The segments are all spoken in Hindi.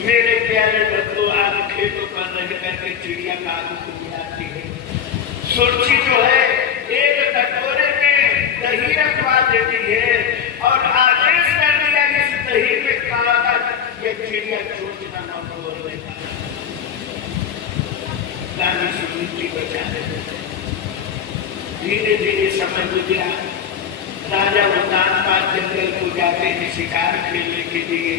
मेरे प्यारे बच्चों, आज खेतों पर रह करके चिड़िया काबू को बुलाती है। सुरछी जो है एक कटोरे में दही रखवा देती है और आदेश कर दिया इस दही में खाना ये चिड़िया चोटना न बोल देता। रानी सुनीति बचा देते। धीरे धीरे समझ गया राजा उद्यान पास जंगल को जाते हैं शिकार खेलने के लिए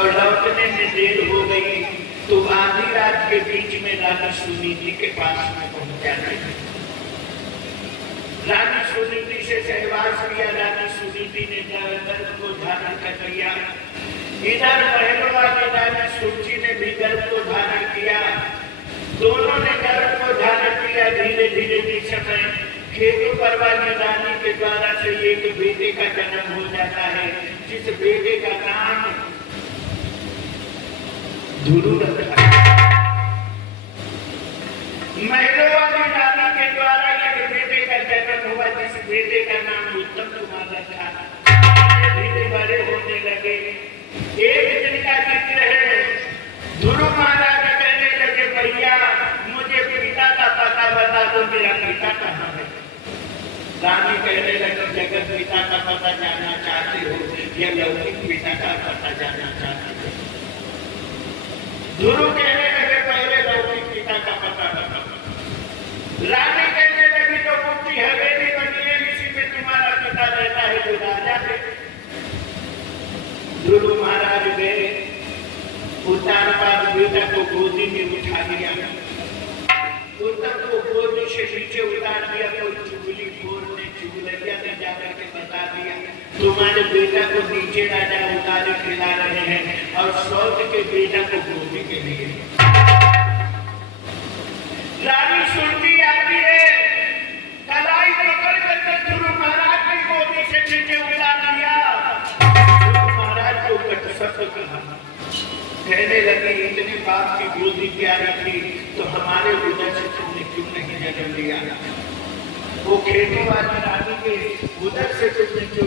और लौटने में देर हो गई तो आधी रात के बीच में रानी सुनीति के पास में पहुंच जाते हैं। रानी सुनीति से सहवास किया। रानी सुनीति ने गर्भ को धारण कर लिया। इधर महलों वाली रानी सुरछी ने भी गर्भ को धारण किया। दोनों ने गर्भ को धारण किया। धीरे धीरे बीच समय खेतों पर वाली रानी के द्वारा से एक बेटे का जन्म हो जाता है, जिस बेटे का नाम ध्रुव रखा। महलों वाली रानी के द्वारा एक बेटे का जन्म हुआ, जिस बेटे का नाम उत्तम कुमार रखा। धीरे बड़े होने लगे। एक दिन का जिक्र है, ध्रुव महाराज कहने लगे भैया मुझे पिता का पता बता दो, मेरा पिता कहाँ है। रानी कहने लगी जगत पिता का पता जानना चाहते हो या लौकिक पिता का पता जानना चाहते हो। ध्रुव कहने लगे पहले लौकिक पिता का पता बताओ। रानी कहने लगी तो मुक्ति हवेली बनी है, इसी में तुम्हारा पिता रहता है जो राजा है। ध्रुव महाराज गए, उत्तानपाद बेटा को गोदी में उठा लिया, उत्तम को गोदी से नीचे उतार दिया। कोई चुगली खोर ने चुगलैया ने जाकर के बता दिया तुम्हारे बेटा को नीचे राजा उतारे खिला रहे हैं और सौत के बेटा को गोदी के लिए। रानी सुनती आती है, कलाई पकड़ करके ध्रुव महाराज की गोदी से नीचे उतार दिया। ध्रुव महाराज को कटसट कहा, कहने लगे इतने बाप की गोदी प्यारी थी तो हमारे उदर से तुमने क्यों नहीं जन्म लिया। वो खेतों वाली रानी के उदर से तुमने क्यों